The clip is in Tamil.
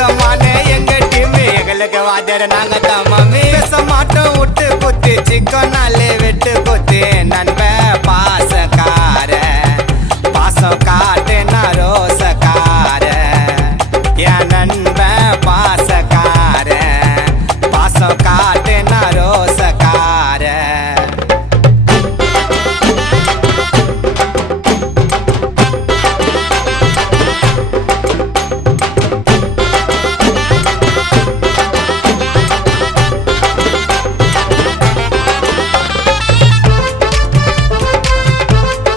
பேசமானே எங்க டீம் எங்களுக்கு வாத்தியார் நாங்க தான் மாமி பேச மாட்டோம் விட்டு குத்தி சிக்கன்